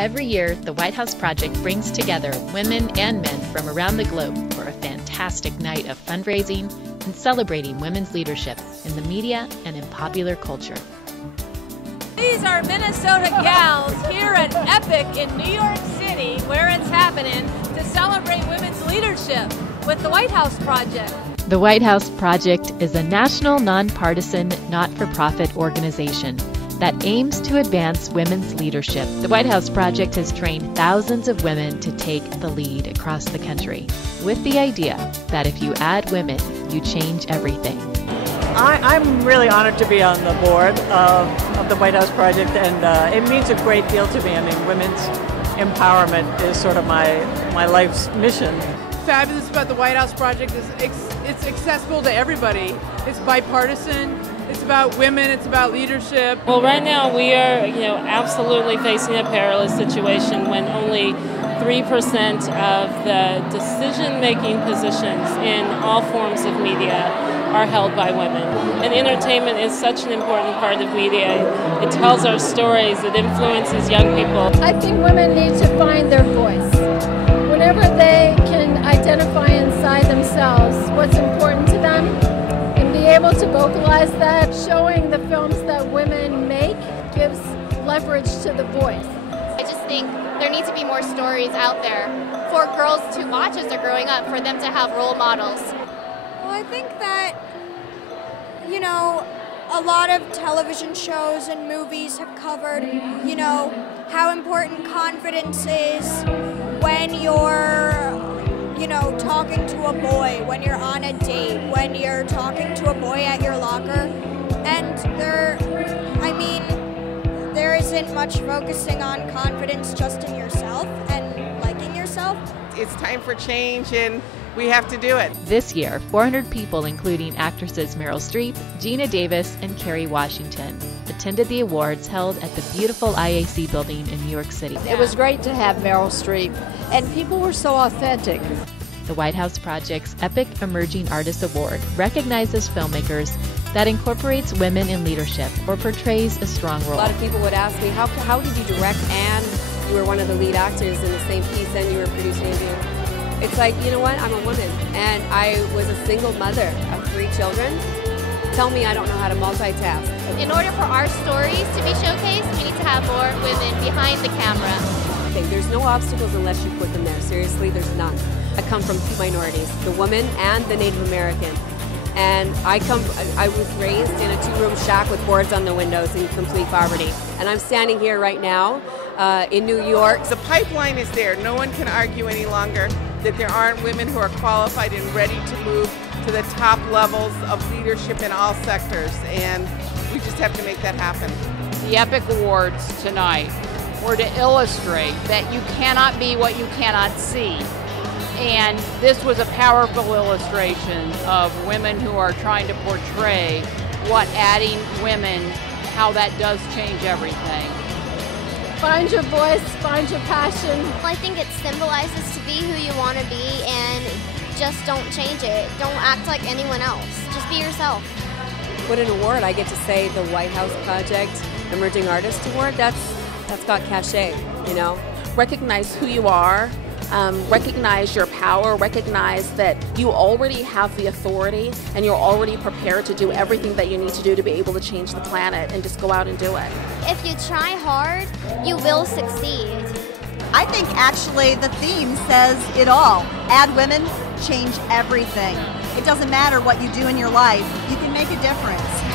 Every year, the White House Project brings together women and men from around the globe for a fantastic night of fundraising and celebrating women's leadership in the media and in popular culture. These are Minnesota gals here at Epic in New York City, where it's happening, to celebrate women's leadership with the White House Project. The White House Project is a national, nonpartisan, not-for-profit organization that aims to advance women's leadership. The White House Project has trained thousands of women to take the lead across the country, with the idea that if you add women, you change everything. I'm really honored to be on the board of the White House Project, and it means a great deal to me. I mean, women's empowerment is sort of my life's mission. Fabulous about the White House Project is it's accessible to everybody. It's bipartisan. It's about women. It's about leadership. Well, right now we are, absolutely facing a perilous situation when only 3% of the decision-making positions in all forms of media are held by women. And entertainment is such an important part of media. It tells our stories. It influences young people. I think women need to find their voice. Whenever they can identify inside themselves what's important to them and be able to vocalize that, showing the films that women make gives leverage to the voice. I just think there need to be more stories out there for girls to watch as they're growing up, for them to have role models. Well, I think that, a lot of television shows and movies have covered, how important confidence is when you're, talking to a boy, when you're on a date, when you're talking to a boy at your locker. And there isn't much focusing on confidence just in yourself and liking yourself. It's time for change, and we have to do it. This year, 400 people, including actresses Meryl Streep, Geena Davis, and Kerry Washington, attended the awards held at the beautiful IAC Building in New York City. It was great to have Meryl Streep, and people were so authentic. The White House Project's Epic Emerging Artist Award recognizes filmmakers that incorporates women in leadership or portrays a strong role. A lot of people would ask me, how did you direct and you were one of the lead actors in the same piece and you were producing it? It's like, you know what, I'm a woman and I was a single mother of 3 children. Tell me I don't know how to multitask. In order for our stories to be showcased, we need to have more women behind the camera. Okay, there's no obstacles unless you put them there. Seriously, there's none. I come from 2 minorities, the woman and the Native American. And I was raised in a 2-room shack with boards on the windows in complete poverty. And I'm standing here right now in New York. The pipeline is there. No one can argue any longer that there aren't women who are qualified and ready to move to the top levels of leadership in all sectors. And we just have to make that happen. The Epic Awards tonight were to illustrate that you cannot be what you cannot see. And this was a powerful illustration of women who are trying to portray what adding women, how that does change everything. Find your voice, find your passion. I think it symbolizes to be who you want to be and just don't change it. Don't act like anyone else. Just be yourself. What an award. I get to say the White House Project Emerging Artist Award. That's got cachet, Recognize who you are. Recognize your power, recognize that you already have the authority and you're already prepared to do everything that you need to do to be able to change the planet, and just go out and do it. If you try hard, you will succeed. I think actually the theme says it all. Add women, change everything. It doesn't matter what you do in your life, you can make a difference.